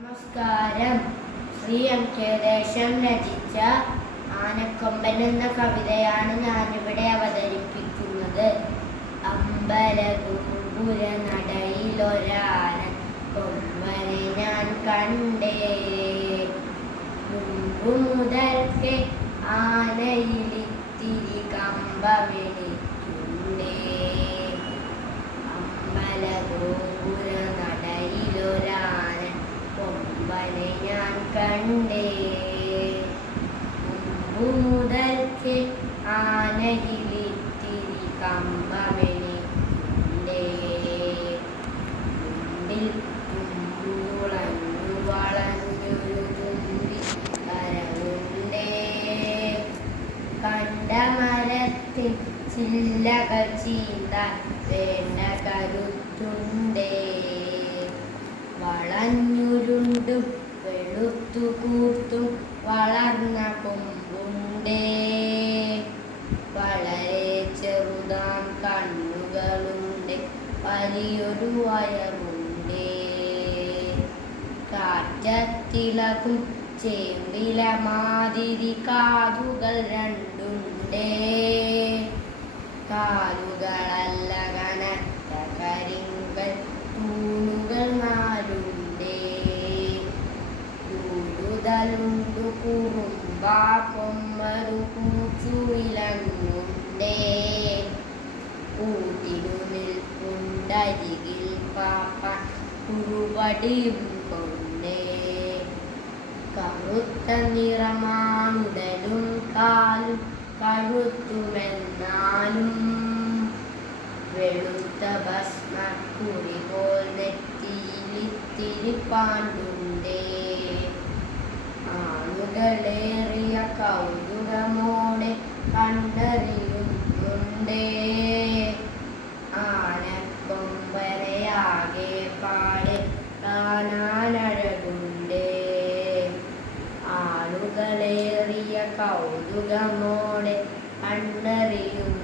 നമസ്കാരം. Shri M K ദേശം രചിച്ച ആനക്കൊമ്പൻ എന്ന കവിതയാണ് ഞാനിവിടെ അവതരിപ്പിക്കുന്നത്. അമ്പലഗോപുര നടയിലൊരാന കൊമ്പനെ ഞാൻ കണ്ടേ, മുമ്പു മുതൽക്കേ ആനയിലിത്തിരി കമ്പമെനിക്കുണ്ടേ. അമ്പലഗോപുര നടയിലൊരാന കൊമ്പനെ ഞാൻ കണ്ടേ, മുമ്പു മുതൽക്കേ ആനയിലിത്തിരി കമ്പമെനിക്കുണ്ടേ. മുമ്പിൽ തുമ്പുളഞ്ഞു വളഞ്ഞൊരു തുമ്പി കരമുണ്ടേ, കണ്ട മരത്തിൽ ചില്ലകൾ ചീന്താൻ വേണ്ട കരുത്തുണ്ടേ. വളഞ്ഞുരുണ്ടും വെളുത്തു കൂർത്തും വളർന്ന കൊമ്പുണ്ടേ, വളരെ ചെറുതാം കണ്ണുകളുണ്ട്, വലിയൊരു വയറുണ്ടേ. കാറ്റത്തിളകും ചേമ്പില മാതിരി കാതുകൾ രണ്ടുണ്ടേ, കാലുകളല്ല കനത്ത കരിങ്കൽ തൂണുകൾ നാലുണ്ടേ. കൂടുതലുണ്ടു കുറുമ്പാ കൊമ്മരു കൂച്ചുവിലങ്ങുണ്ടേ, കൂട്ടിനു നിൽപ്പുണ്ടരികിൽ പാപ്പ കുറുവടിയും കൊണ്ടേ. കറുത്ത നിറമാണുടലും കാലും കഴുത്തുമെന്നാലും, വെളുത്ത ഭസ്മക്കുറി പോൽ നെറ്റിയിലിത്തിരി പാണ്ടുണ്ടേ. ആളുകളേറിയ കൗതുകമോടെ കണ്ടറിയുന്നുണ്ടേ, ആനക്കൊമ്പനെയാകെ പാടെ കാണാനഴകുണ്ടേ. ആളുകളേറിയ കൗതുകമോടെ കണ്ടറിയുന്നുണ്ടേ.